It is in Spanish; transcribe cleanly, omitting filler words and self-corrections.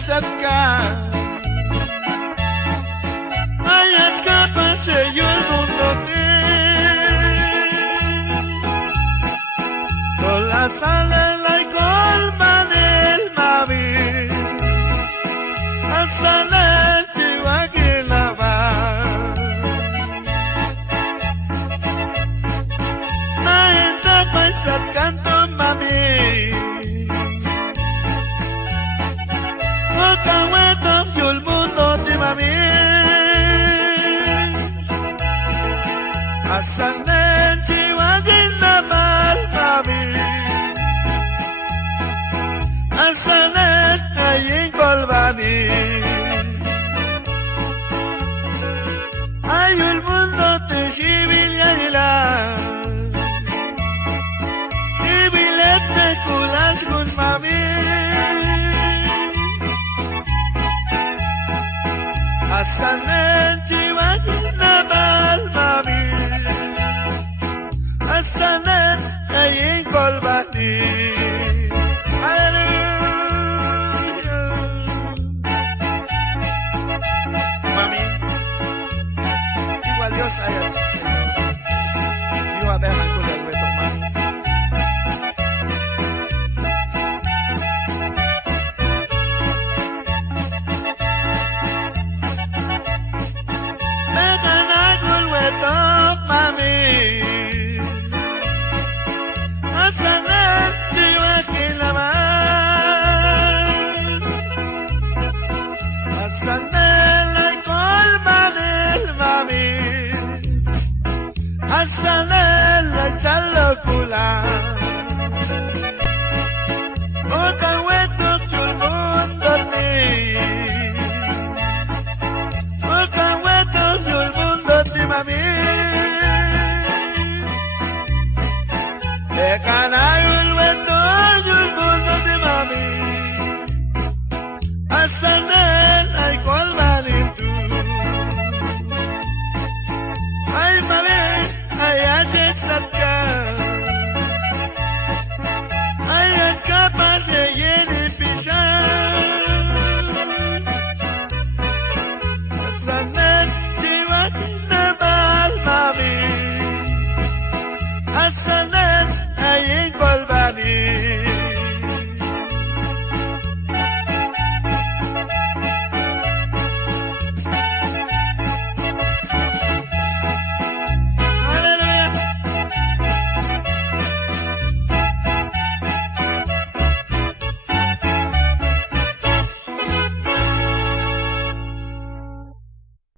acercar. Ay, escápase yo el mundo de con la salela y colman el mavi asana chihuahua ay enta paisat canto mami ocahueto fio el mundo de mami asana chihuahua mami Asanet ayin kolbani ay el mundo te shibilayla shibilet te kulas kun mami Asanet chihuahua bal mami Asanet ayin kolbani saya yo a ver con el reto mami me gana con el reto mami asana chiwa que la mar asana la colman el mami Asalela y salocula